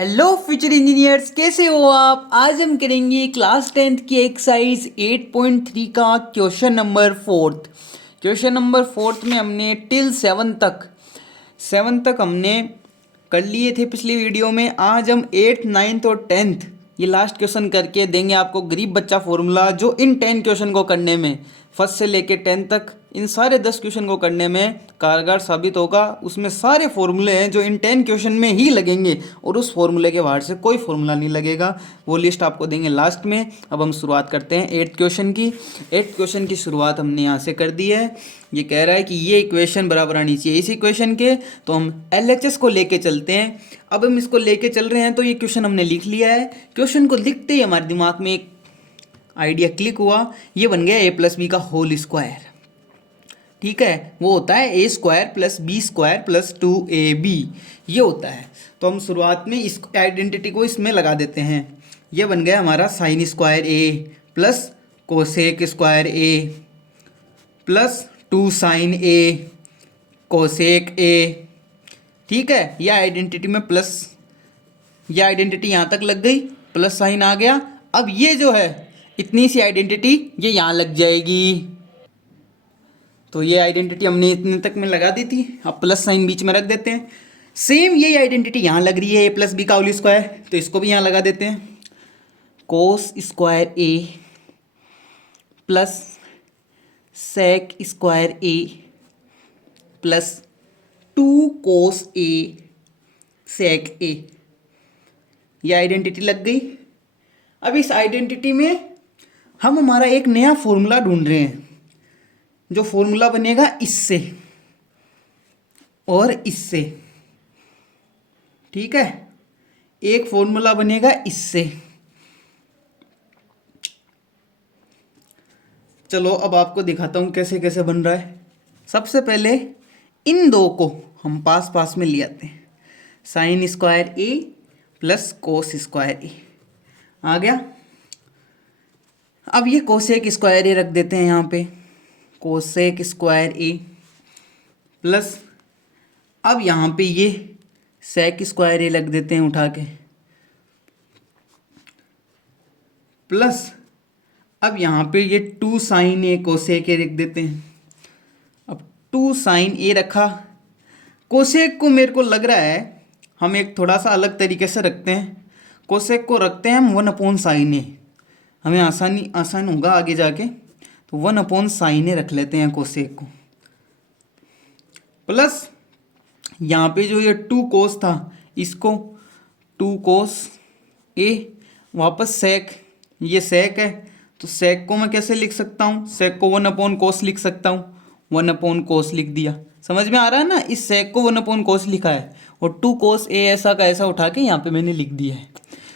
Hello future engineers, कैसे हो आप। आज हम करेंगे क्लास 10th की एक्सरसाइज 8.3 का क्वेश्चन नंबर 4 में हमने टिल 7 तक हमने कर लिए थे पिछली वीडियो में। आज हम 8th 9th और 10th ये लास्ट क्वेश्चन करके देंगे आपको गरीब बच्चा फॉर्मूला, जो इन 10 क्वेश्चन को करने में, फर्स्ट से लेके 10 तक इन सारे 10 क्वेश्चन को करने में कारगर साबित होगा। उसमें सारे फॉर्मूले हैं जो इन 10 क्वेश्चन में ही लगेंगे और उस फॉर्मूले के बाहर से कोई फॉर्मूला नहीं लगेगा। वो लिस्ट आपको देंगे लास्ट में। अब हम शुरुआत करते हैं 8th क्वेश्चन की। 8th क्वेश्चन की शुरुआत हमने यहाँ से कर दी है। ये कह रहा है कि ये इक्वेशन बराबर आनी चाहिए इस इक्वेशन के, तो हम LHS को लेके चलते हैं। अब हम इसको लेके चल रहे हैं, तो ये क्वेश्चन हमने लिख लिया है। क्वेश्चन को लिखते ही हमारे दिमाग में एक आइडिया क्लिक हुआ, ये बन गया a+b का होल स्क्वायर। ठीक है, वो होता है a² + b² + 2ab, ये होता है। तो हम शुरुआत में इस आइडेंटिटी को इसमें लगा देते हैं। ये बन गया हमारा sin² a plus cosec² a plus 2 sin a cosec a। ठीक है, यह आइडेंटिटी में प्लस, यह आइडेंटिटी यहाँ तक लग गई, प्लस साइन आ गया। अब ये जो है इतनी सी आइडेंटिटी ये यहाँ लग जाएगी। तो ये आइडेंटिटी हमने इतने तक में लगा दी थी, अब प्लस साइन बीच में रख देते हैं। सेम यही आइडेंटिटी यहाँ लग रही है a+b का होल स्क्वायर, तो इसको भी यहाँ लगा देते हैं। cos² a plus sec² a plus 2 cos a sec a, ये आइडेंटिटी लग गई। अब इस आइडेंटिटी में हम हमारा एक नया फॉर्मूला ढूंढ रहे हैं, जो फॉर्मूला बनेगा इससे और इससे। ठीक है, एक फॉर्मूला बनेगा इससे। चलो अब आपको दिखाता हूं कैसे कैसे बन रहा है। सबसे पहले इन दो को हम पास पास में ले आते हैं। sin² a plus cos² a आ गया। अब ये cosec² a रख देते हैं यहाँ पे, cosec² a प्लस, अब यहाँ पे ये sec² a लग देते हैं उठा के, प्लस अब यहाँ पे ये 2 sin a cosec a रख देते हैं। अब 2 sin a रखा, कोसेक को मेरे को लग रहा है हम एक थोड़ा सा अलग तरीके से रखते हैं। कोसेक को रखते हैं हम 1/sin a, हमें आसान होगा आगे जाके। तो 1/sin a रख लेते हैं कोसेक को, प्लस यहाँ पे जो ये 2 cos था, इसको 2 cos a, वापस सेक, ये सेक है तो सेक को मैं कैसे लिख सकता हूँ, सेक को 1/cos लिख सकता हूँ, 1/cos लिख दिया। समझ में आ रहा है ना, इस सेक को 1/cos लिखा है और 2 cos a ऐसा का ऐसा उठा के यहाँ पे मैंने लिख दिया है।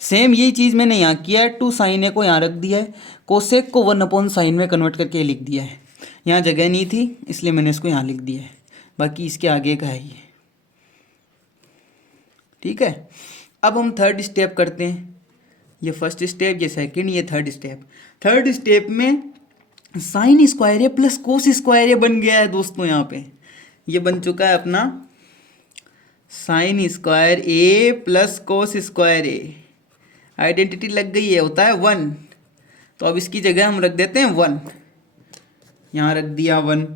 सेम यही चीज़ मैंने यहाँ किया है, 2 sin a को यहाँ रख दिया है, कोसेक को 1/sin में कन्वर्ट करके लिख दिया है। यहाँ जगह नहीं थी इसलिए मैंने इसको यहाँ लिख दिया है, बाकी इसके आगे का है ये। ठीक है, अब हम थर्ड स्टेप करते हैं। ये फर्स्ट स्टेप, ये सेकंड, ये थर्ड स्टेप। थर्ड स्टेप में sin² a plus cos² a बन गया है दोस्तों। यहाँ पे ये बन चुका है अपना sin² a plus cos² a, identity लग गई है, होता है 1। तो अब इसकी जगह हम रख देते हैं 1, यहाँ रख दिया 1।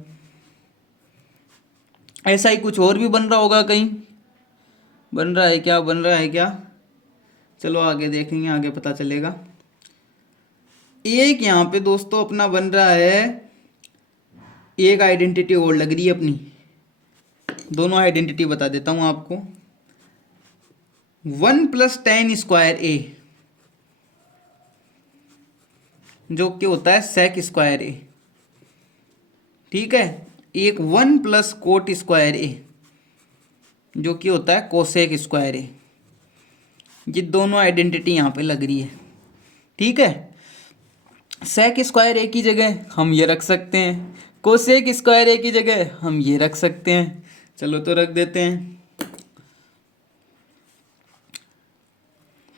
ऐसा ही कुछ और भी बन रहा होगा, कहीं बन रहा है क्या, बन रहा है क्या, चलो आगे देखेंगे, आगे पता चलेगा। एक यहाँ पे दोस्तों अपना बन रहा है, एक आइडेंटिटी और लग रही है अपनी। दोनों आइडेंटिटी बता देता हूँ आपको। 1 + tan² a, जो कि होता है sec² a। ठीक है, एक 1 + cot² a, जो कि होता है cosec² a। ये दोनों आइडेंटिटी यहाँ पे लग रही है। ठीक है, sec² a की जगह हम ये रख सकते हैं, cosec² a की जगह हम ये रख सकते हैं। चलो तो रख देते हैं।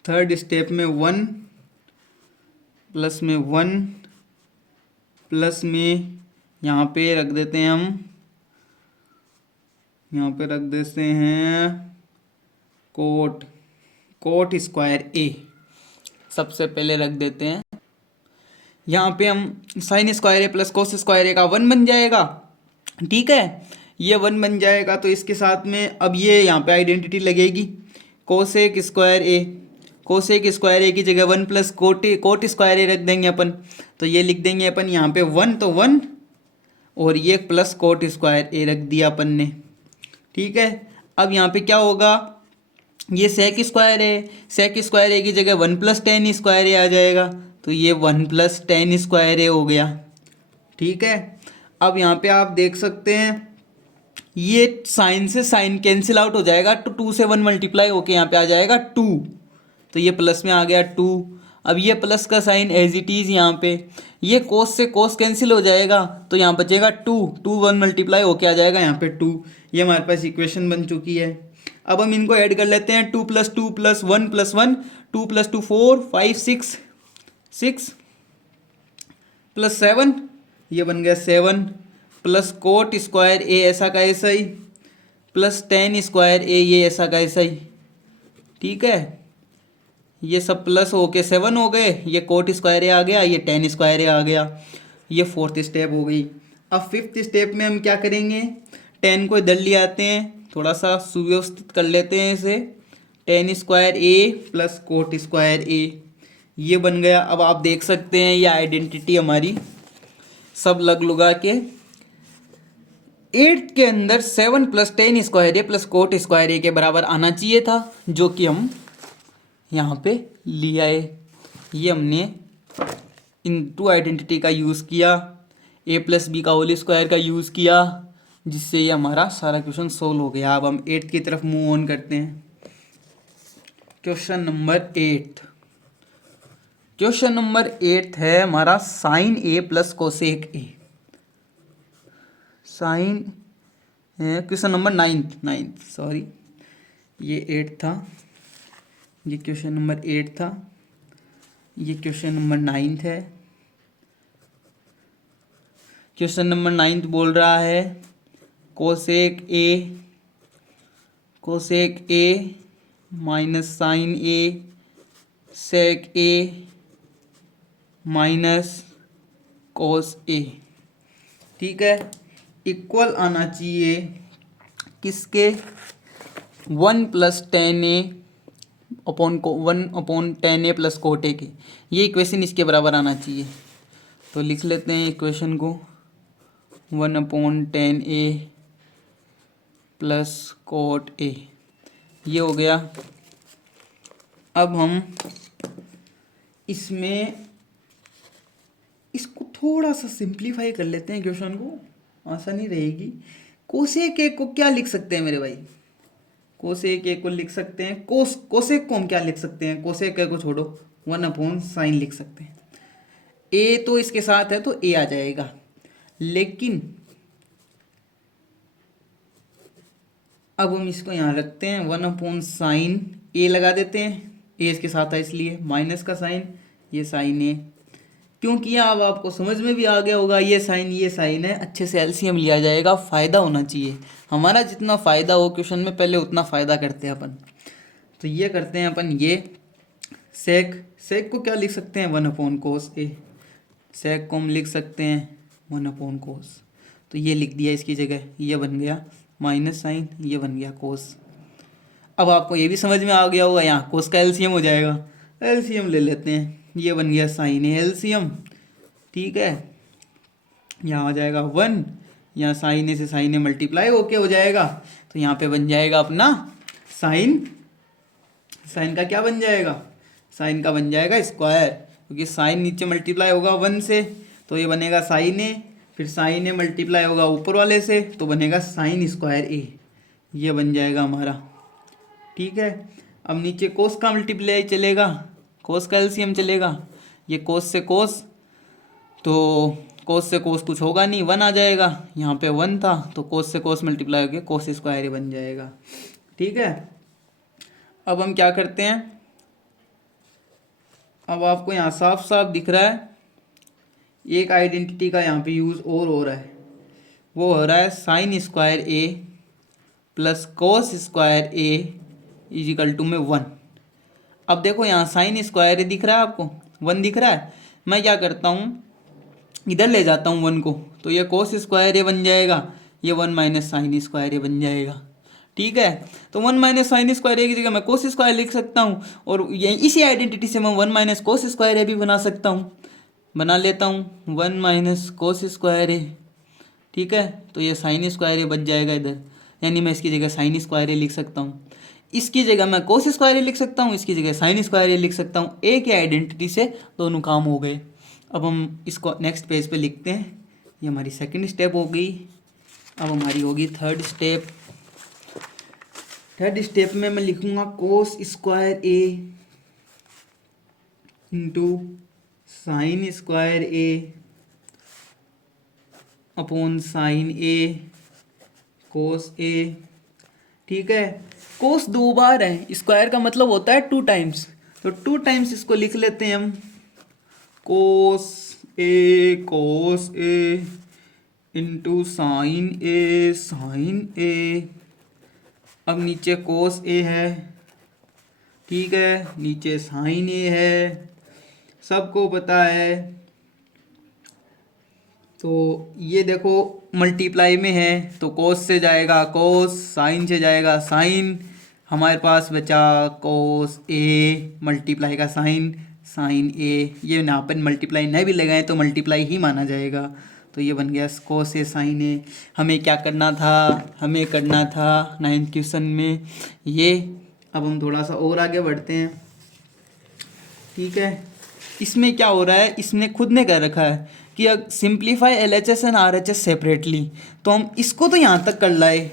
थर्ड स्टेप में 1 प्लस में 1 प्लस में यहाँ पे रख देते हैं हम, यहाँ पे रख देते हैं कोट कोट स्क्वायर ए सबसे पहले रख देते हैं। यहाँ पे हम sign square A plus cos square ए का 1 बन जाएगा। ठीक है, ये 1 बन जाएगा तो इसके साथ में अब ये यहाँ पे आइडेंटिटी लगेगी कोसेक स्क्वायर ए। कोसेक स्क्वायर ए की जगह 1 प्लस कोट स्क्वायर ए रख देंगे अपन। तो ये लिख देंगे अपन यहाँ पे 1 तो 1 और ये प्लस कोट स्क्वायर ए रख दिया अपन ने। ठीक है, अब यहाँ पे क्या होगा, ये सेक स्क्वायर है, सेक स्क्वायर ए की जगह 1 प्लस टेन स्क्वायर ए आ जाएगा। तो ये 1 प्लस टेन स्क्वायर ए हो गया। ठीक है, अब यहाँ पे आप देख सकते हैं ये साइन से साइन कैंसिल आउट हो जाएगा तो 2 से 1 मल्टीप्लाई होके यहाँ पे आ जाएगा 2। तो ये प्लस में आ गया 2। अब ये प्लस का साइन एज इट इज़ यहाँ पे, ये कोस से कोस कैंसिल हो जाएगा तो यहाँ बचेगा 2, 2 1 मल्टीप्लाई होके आ जाएगा यहाँ पे 2। ये हमारे पास इक्वेशन बन चुकी है। अब हम इनको ऐड कर लेते हैं 2 + 2 + 1 + 1, 2 + 2 4 5 6 6 + 7, ये बन गया 7 प्लस कोट स्क्वायर ए ऐसा का ऐसा ही प्लस टेन स्क्वायर ए ये ऐसा का ऐसा ही। ठीक है, ये सब प्लस होके 7 हो गए, ये कोट स्क्वायर ए आ गया, ये टेन स्क्वायर ए आ गया। ये 4th स्टेप हो गई। अब 5th स्टेप में हम क्या करेंगे, 10 को इधर ले आते हैं, थोड़ा सा सुव्यवस्थित कर लेते हैं इसे। Ten square A plus coat square ए ये बन गया। अब आप देख सकते हैं ये आइडेंटिटी हमारी सब लग लुगा के 8 के अंदर 7 + 10 square A plus coat square ए के बराबर आना चाहिए था, जो कि हम यहाँ पे लिया है। ये हमने इन 2 आइडेंटिटी का यूज़ किया, a + b का होल स्क्वायर का यूज़ किया, जिससे ये हमारा सारा क्वेश्चन सोल्व हो गया। अब हम 8th की तरफ मूव ऑन करते हैं। क्वेश्चन नंबर 8, क्वेश्चन नंबर 8 है हमारा sine A plus cosec A. Sine question number 9th sorry, ये 8 था, ये क्वेश्चन नंबर 8 था, ये क्वेश्चन नंबर 9th है। क्वेश्चन नंबर 9th बोल रहा है cosec A minus sine A sec A minus cos A. ठीक है, इक्वल आना चाहिए किसके, 1 + 10a upon 1/10a plus cot A के। ये इक्वेशन इसके बराबर आना चाहिए। तो लिख लेते हैं इक्वेशन को, 1/10a प्लस कोट ए, ये हो गया। अब हम इसमें इसको थोड़ा सा सिंप्लीफाई कर लेते हैं, क्वेश्चन को आसानी रहेगी। कोसेक ए को क्या लिख सकते हैं मेरे भाई, कोसेक ए को लिख सकते हैं, कोसेक को हम क्या लिख सकते हैं, कोसेक ए को छोड़ो 1/sin लिख सकते हैं। ए तो इसके साथ है तो ए आ जाएगा, लेकिन अब हम इसको यहाँ रखते हैं 1/sin ए लगा देते हैं, ए इसके साथ है इसलिए माइनस का साइन, ये साइन ए। क्योंकि अब आपको समझ में भी आ गया होगा ये साइन है, अच्छे से एलसीएम लिया जाएगा, फ़ायदा होना चाहिए हमारा, जितना फ़ायदा हो क्वेश्चन में पहले उतना फ़ायदा करते हैं अपन। तो ये करते हैं अपन, ये सेक को क्या लिख सकते हैं 1/cos ए, सेक को हम लिख सकते हैं 1/cos, तो ये लिख दिया इसकी जगह, ये बन गया माइनस साइन, ये बन गया कोस। अब आपको ये भी समझ में आ गया होगा, यहाँ कोस का एलसीएम हो जाएगा, एलसीएम ले लेते हैं, ये बन गया साइन ए एलसीएम। ठीक है, यहाँ आ जाएगा 1, यहाँ साइन ए से साइन ए मल्टीप्लाई होके हो जाएगा, तो यहाँ पे बन जाएगा अपना साइन का क्या बन जाएगा, साइन का बन जाएगा स्क्वायर, क्योंकि साइन नीचे मल्टीप्लाई होगा 1 से, तो ये बनेगा साइन ए, फिर साइन ए मल्टीप्लाई होगा ऊपर वाले से तो बनेगा साइन स्क्वायर ए, ये बन जाएगा हमारा। ठीक है, अब नीचे कोस का मल्टीप्लाई चलेगा, कोस का एलसीएम चलेगा, ये कोस से कोस, तो कोस से कोस कुछ होगा नहीं, 1 आ जाएगा, यहाँ पे 1 था तो कोस से कोस मल्टीप्लाई होकर कोस स्क्वायर बन जाएगा। ठीक है, अब हम क्या करते हैं, अब आपको यहाँ साफ साफ दिख रहा है एक आइडेंटिटी का यहाँ पे यूज़ और हो रहा है, वो हो रहा है sine square A plus cos square A equal to में 1। अब देखो यहाँ साइन स्क्वायर ए दिख रहा है आपको, 1 दिख रहा है। मैं क्या करता हूँ, इधर ले जाता हूँ 1 को, तो ये कोस स्क्वायर ए बन जाएगा, ये 1 माइनस साइन स्क्वायर ए बन जाएगा। ठीक है, तो 1 माइनस साइन स्क्वायर ए की जगह मैं कोस स्क्वायर लिख सकता हूँ, और ये इसी आइडेंटिटी से मैं 1 माइनस कोस स्क्वायर ए भी बना सकता हूँ। बना लेता हूँ 1 माइनस कोस स्क्वायर ए। ठीक है, तो ये साइन स्क्वायर ए बच जाएगा इधर, यानी मैं इसकी जगह साइन स्क्वायर ए लिख सकता हूँ, इसकी जगह मैं कोस स्क्वायर ए लिख सकता हूँ, इसकी जगह साइन स्क्वायर ए लिख सकता हूँ। ए की आइडेंटिटी से दोनों काम हो गए। अब हम इसको नेक्स्ट पेज पे लिखते हैं। ये हमारी सेकंड स्टेप हो गई। अब हमारी होगी थर्ड स्टेप। थर्ड स्टेप में मैं लिखूँगा कोस square A into sine square A upon sine A cos A. ठीक है, कोस 2 बार है, स्क्वायर का मतलब होता है 2 टाइम्स, तो 2 टाइम्स इसको लिख लेते हैं हम, कोस ए इंटू साइन ए। अब नीचे कोस ए है, ठीक है, नीचे साइन ए है, सबको पता है। तो ये देखो मल्टीप्लाई में है, तो कोस से जाएगा कोस, साइन से जाएगा साइन, हमारे पास बचा कोस ए मल्टीप्लाई का साइन, साइन ए। ये यहाँ पर मल्टीप्लाई नहीं भी लगाए तो मल्टीप्लाई ही माना जाएगा। तो ये बन गया कोस ए साइन ए। हमें क्या करना था, हमें करना था 9th क्वेश्चन में ये। अब हम थोड़ा सा और आगे बढ़ते हैं। ठीक है, इसमें क्या हो रहा है, इसने खुद ने कर रखा है कि simplify LHS and RHS separately, तो हम इसको तो यहाँ तक कर लाए,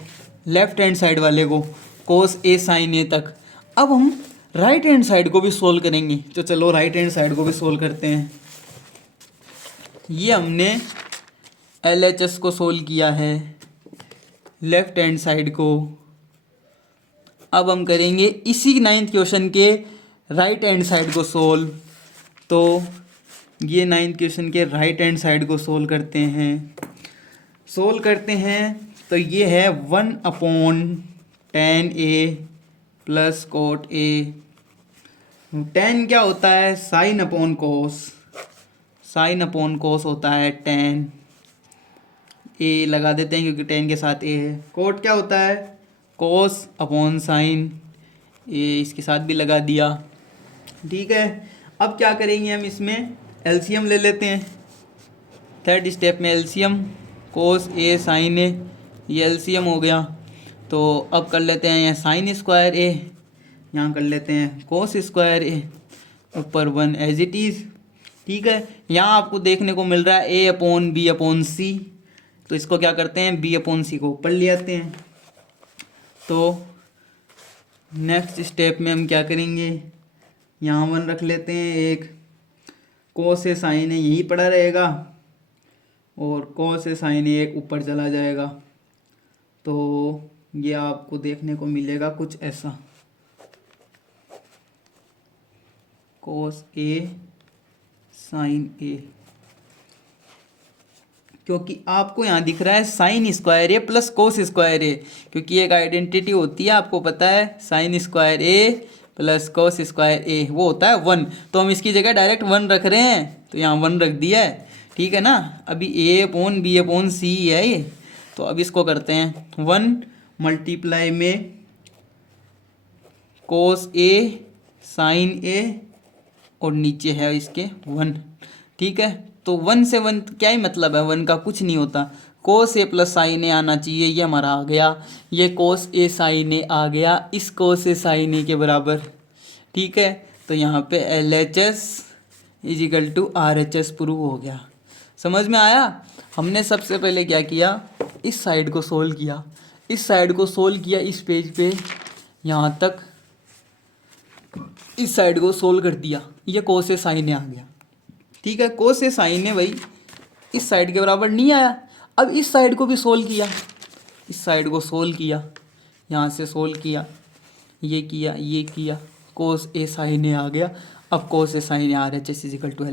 लेफ्ट हैंड साइड वाले को कोस ए साइन ए तक। अब हम राइट हैंड साइड को भी सोल्व करेंगे, तो चलो राइट हैंड साइड को भी सोल्व करते हैं। ये हमने LHS को सोल्व किया है, लेफ्ट हैंड साइड को। अब हम करेंगे इसी 9th क्वेश्चन के राइट हैंड साइड को सोल्व। तो ये 9th क्वेश्चन के राइट हैंड साइड को सोल्व करते हैं। तो ये है 1/tan A plus cot A. tan क्या होता है, साइन अपॉन कोस होता है tan। ए लगा देते हैं क्योंकि tan के साथ ए है। कोट क्या होता है, कोस अपॉन साइन, ए इसके साथ भी लगा दिया। ठीक है, अब क्या करेंगे हम, इसमें एलसीएम ले लेते हैं। थर्ड स्टेप में एलसीएम, कोस ए साइन ए, ये एलसीएम हो गया। तो अब कर लेते हैं यहाँ साइन स्क्वायर ए, यहाँ कर लेते हैं कोस स्क्वायर ए, ऊपर 1 एज इट इज़। ठीक है, यहाँ आपको देखने को मिल रहा है A/B/C, तो इसको क्या करते हैं, B/C को ऊपर ले आते हैं। तो नेक्स्ट स्टेप में हम क्या करेंगे, यहाँ 1 रख लेते हैं, एक कोस ए साइन ए यहीं पड़ा रहेगा, और कोस ए साइन ए एक ऊपर चला जाएगा। तो ये आपको देखने को मिलेगा कुछ ऐसा, कोस ए साइन ए, क्योंकि आपको यहाँ दिख रहा है sine square A plus cos square ए, क्योंकि एक आइडेंटिटी होती है आपको पता है, sine square A plus cos square ए, वो होता है 1। तो हम इसकी जगह डायरेक्ट 1 रख रहे हैं, तो यहाँ 1 रख दिया है। ठीक है ना, अभी A/B/C है ये। तो अब इसको करते हैं 1 मल्टीप्लाई में कोस ए साइन ए, और नीचे है इसके 1। ठीक है, तो 1 से 1 क्या ही मतलब है, 1 का कुछ नहीं होता। कोस ए प्लस साइन ए आना चाहिए, ये हमारा आ गया। ये कोस ए साइन ए आ गया इस कोस ए साइन ए के बराबर। ठीक है, तो यहाँ पे LHS = RHS प्रूव हो गया। समझ में आया। हमने सबसे पहले क्या किया, इस साइड को सोल्व किया, इस साइड को सोल्व किया, इस पेज पे यहाँ तक इस साइड को सोल्व कर दिया, ये कोस ए साइन ए आ गया। ठीक है, कोस ए साइन ए भाई इस साइड के बराबर नहीं आया। अब इस साइड को भी सोल्व किया, इस साइड को सोल्व किया, यहाँ से सोल्व किया, ये किया, ये किया, कोस ए साइन ए आ गया। अब कोस ए साइन ए RHS =